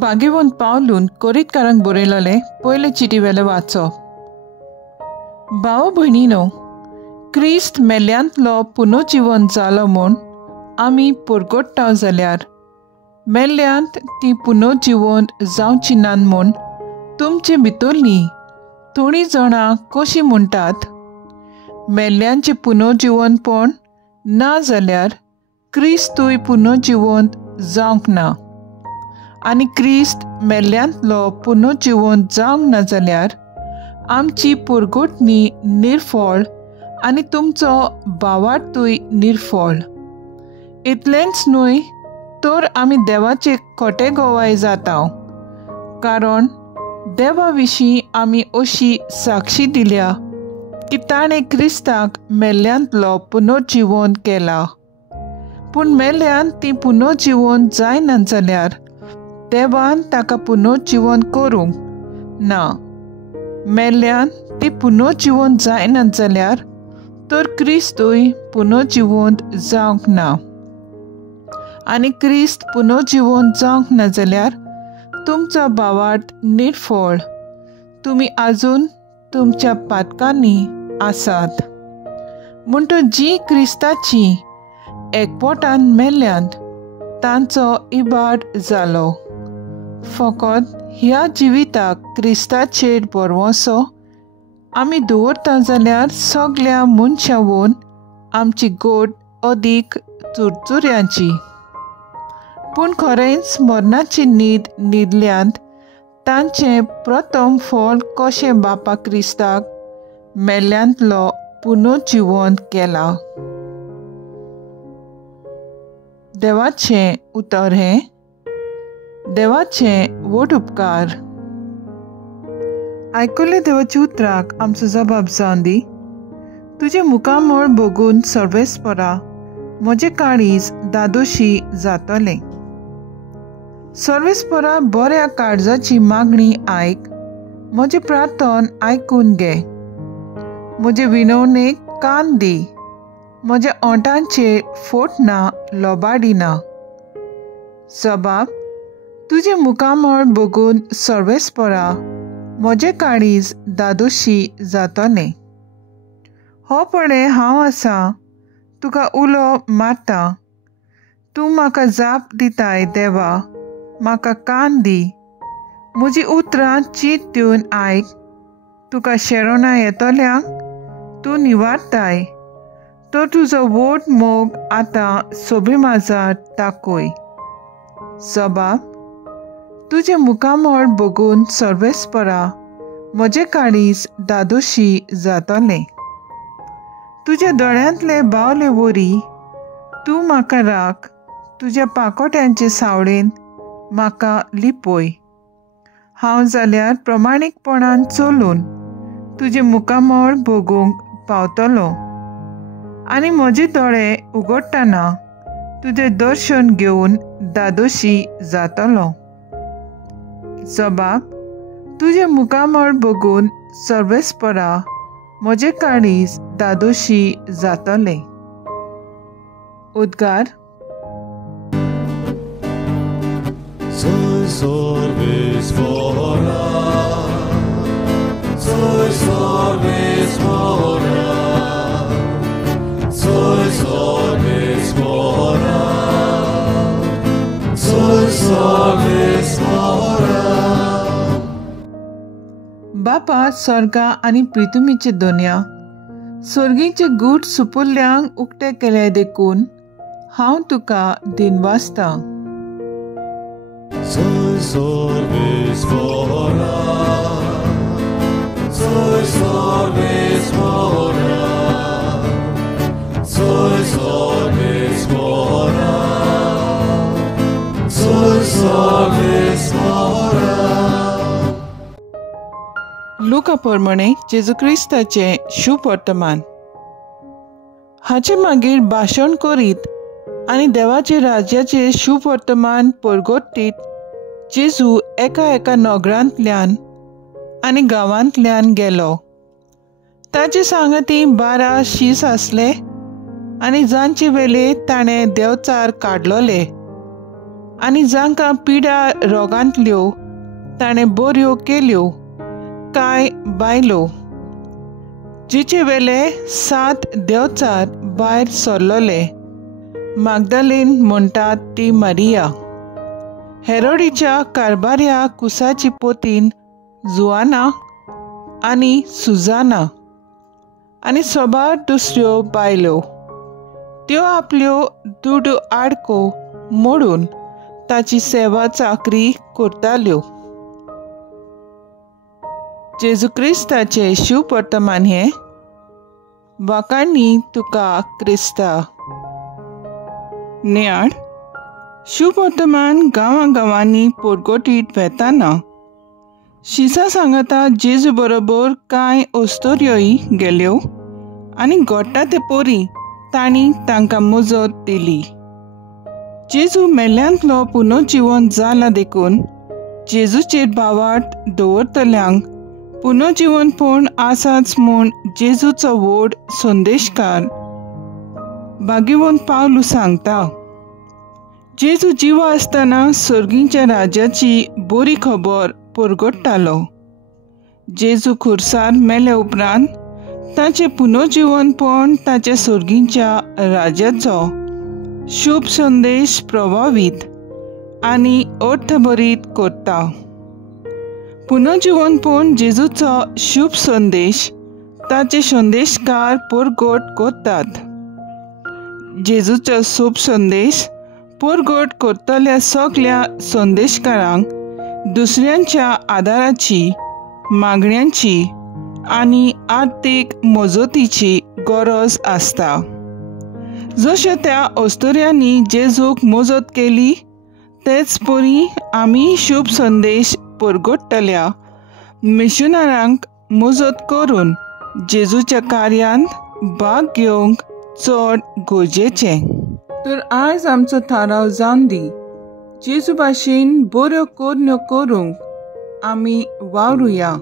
बागेवन पावलून कोरीतकारांक बरयलोले पयले चिटी वेले वाचप. भाव भयणीनो, क्रिस्त मेल्ल्यांतलो पुनर्जीवन जालो म्हूण आमी परगट्टाव जाल्यार मेल्ल्यांत ती पुनर्जीवन जावची नान म्हूण तुमचे भितरलीं थोडीं जाणां कशीं म्हणटात. मेल्ल्यांचें पुनर्जीवनपण ना जाल्यार क्रिस्तूय पुनर्जीवन जावंक ना. आनी क्रिस्त मेल्ल्यांतलो पुनर्जीवन जावंक ना जाल्यार आमची परगटणी निर्फळ आनी तुमचो भावार्थूय निर्फळ. इतलेंच न्हय तर आमी देवाचे खोटे गोवाय जाता, कारण देवा विशीं आमी अशी साक्षी दिल्या की ताणें क्रिस्ताक मेल्ल्यांतलो पुनर्जीवन केला. पूण मेल्ल्यांत ती पुनर्जीवन जायना जाल्यार देवान ताका पुनर्जीवन करूंक ना. मेल्ल्यांत ती पुनर्जीवन जायना जाल्यार तर क्रिस्तूय पुनर्जीवन जावंक ना. आनी क्रिस्त पुनर्जीवन जावंक ना जाल्यार तुमचो भावार्थ निर्फळ, तुमी आजून तुमच्या पातकांनी आसात. म्हणटो जी क्रिस्ताची एकवटान मेल्ल्यांत तांचो इबाड जालो. फकत ह्या जिविताक क्रिस्ताचेर भरवंसो आमी दवरता जाल्यार सगळ्या मनशांवन आमची गोड अदीक चुरचुऱ्यांची. पूण खरेंच मरणाची न्हीद न्हिदल्यांत तांचें प्रथम फळ कशें बापा क्रिस्ताक मेल्ल्यांतलो पुनर्जीवन केला. देवाचें उतर हें. देवाचें व्हड उपकार. आयकल्ले देवाच्या उतराक आमचो जबाब जावन दी. तुजे मुखामळ बघून सर्वेस्परा म्हजें काळीज दादोशी जातलें. सर्वेस्परा बऱ्या काळजाची मागणी आयक, म्हजें प्रार्थन आयकून घे. म्हजे विनवणेक कान दी, म्हज्या ओंठांचेर फोटना लोबाडिना. जबाब. तुजे मुखामळ बघून सर्वेस्परा म्हजें काळीज दादोशी जातलें. हो पळय हांव आसां, तुका उलो मारता. तूं म्हाका जाप दिताय देवा, म्हाका कान दी. म्हजीं उतरां चीत दिवन आयक. तुका शेरोना येतल्यांक तूं निवारताय, तर तुजो व्हड मोग आतां सोबी माजार दाखय. जबाब. तुजे मुखामळ बघून सर्वेस्परा म्हजें काळीज दादोशी जातलें. तुज्या दोळ्यांतले बावले वरी तूं म्हाका राख. तुज्या पाकोट्यांचे सावळेन म्हाका लिपय. हांव जाल्यार प्रमाणीकपणान चलून तुजे मुखामळ बघूंक पावतलो. आनी म्हजे दोळे उगडटना तुजें दर्शन घेवन दादोशी जातलो. जबाब. तुजे मुखामळ बघून सर्वेस्परा म्हजें काळीज दादोशी जातलें. उद्गार. Sorvespora, soy sorvespora, soy sorvespora, soy sorvespora. बापा स्वर्गा आनी पृथ्वीचे दोनया, स्वर्गीचे गूट सुपुल्ल्यांक उक्ते केले देखून हांव तुका दिनवासता. Soy sorvespora, soy sorvespora, soy sorvespora, soy sorvespora. लुका प्रमाणे जेजू क्रिस्ताचें शुभ वर्तमान. हाचे मागीर भाशण करीत आनी देवाचे राज्याचे शुभ वर्तमान परगट्टीत जेजू एका नगरांतल्यान आनी गांवांतल्यान गेलो. ताचे सांगती 12 शीस आसले आनी जांचे वेले ताणें देंवचार काडलोले आनी जांकां पिड्या रोगांतल्यो ताणें बऱ्यो केल्यो कांय बायलो, जिचे वेले 7 देंवचार भायर सरलोले. मागदलेन म्हणटात ती मारिया, हेरोडीच्या कारभार्या कुसाची पोतीन जुआना आनी सुजाना आनी सोबार दुसऱ्यो बायलो. त्यो आपल्यो दूड आडको मोडून ताची सेवा चाकरी करताल्यो. जेजू क्रिस्ताचे शिव वर्तमान हे वाकाणी तुका क्रिस्ता. नेआड शिव वर्तमान गांवांनी पोरगोटीत वेताना शिसा सांगता जेजू बरोबर कांय ओस्तोऱ्योय गेल्यो आनी घोडटा ते पोरी तांणी तांकां मजत दिली. जेजू मेल्ल्यांतलो पुनर्जीवन जाला देखून जेजूचेर भावार्थ दवरतल्यांक पुनर्जीवनपण आसाच म्हूण जेजूचो व्हड संदेशकार भाग्यवंत पावलू सांगता. जेजू जिवा आसतना सर्गींच्या राज्याची बरी खबर परगट्टालो. जेजू खुर्सार मेले उपरांत ताचें पुनर्जीवनपण ताच्या सर्गींच्या राज्याचो शुभ संदेश प्रभावीत आनी अर्थभरीत करता. पुनर्जीवनपण जेजूचो शुभ संदेश ताचे संदेशकार परगट करतात. जेजूचो शुभ संदेश परगट करतल्या सगळ्या संदेशकारांक दुसऱ्यांच्या आदाराची, मागण्यांची आनी आर्थीक मजतीची गरज आसता. जशें त्या ओस्तोऱ्यांनी जेजूक मजत केली तेच परी आमी शुभ संदेश परगट्टल्या मिशनरांक मजत करून जेजूच्या कार्यांत भाग घेवंक चड गरजेचें. तर आयज आमचो थाराव जावन दी. जेजू भाशेन बऱ्यो कोरण्यो करूंक आमी वावरुया.